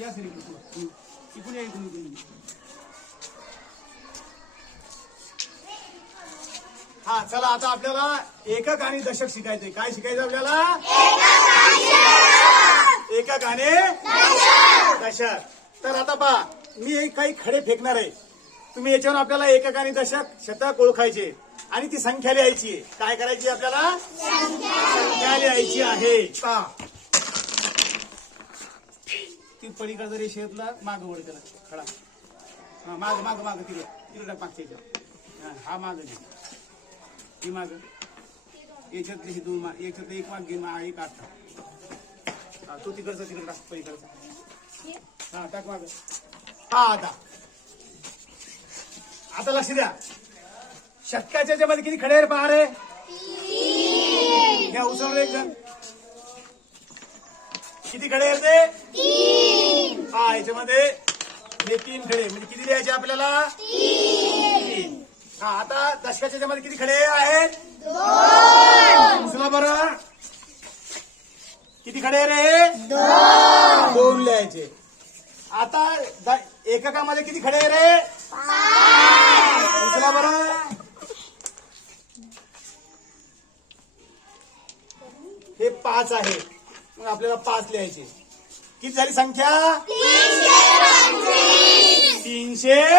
या सर इकडून या इकडून. हा चला आता आपल्याला एकक आणि दशक शिकायचंय. काय शिकायचं आपल्याला? एकक आणि दशक. तर आता पहा मी काही खडे फेकणार आहे. तुम्ही याच्यावर आपल्याला एकक आणि दशक शतक ओळखायचे आणि ती संख्या लिहायची. काय करायची आपल्याला? संख्या लिहायची आहे. पहा ती पलीकडचा रेषेतला माग वळ त्याला खडा. हा माग माग माग तिकडे तिकडे मागच्या याच्यावर. हा माग घे ही माग याच्यातले ही दोन माग याच्यातलं एक माग घे एक आठ. हा तो तिकडचा तिकडे टाक पलीकडचा. हा टाक माग. हा आता लक्ष द्या. शतकाच्या याच्यामध्ये किती खडे पहा रे. घ्या उसळलं एक जण. किती खडे आहेत ते? हा याच्यामध्ये हे 3 खडे म्हणजे किती लिहायचे आपल्याला? 3. हा आता दशकाच्या याच्यामध्ये किती खडे आहेत? 2. उचला बरं. किती खडे रे? 2 लिहायचे. आता एककामध्ये किती खडे रे? 5. उचला बरं. हे 5 आहे. मग आपल्याला 5 लिहायचे. किती झाली संख्या? 325.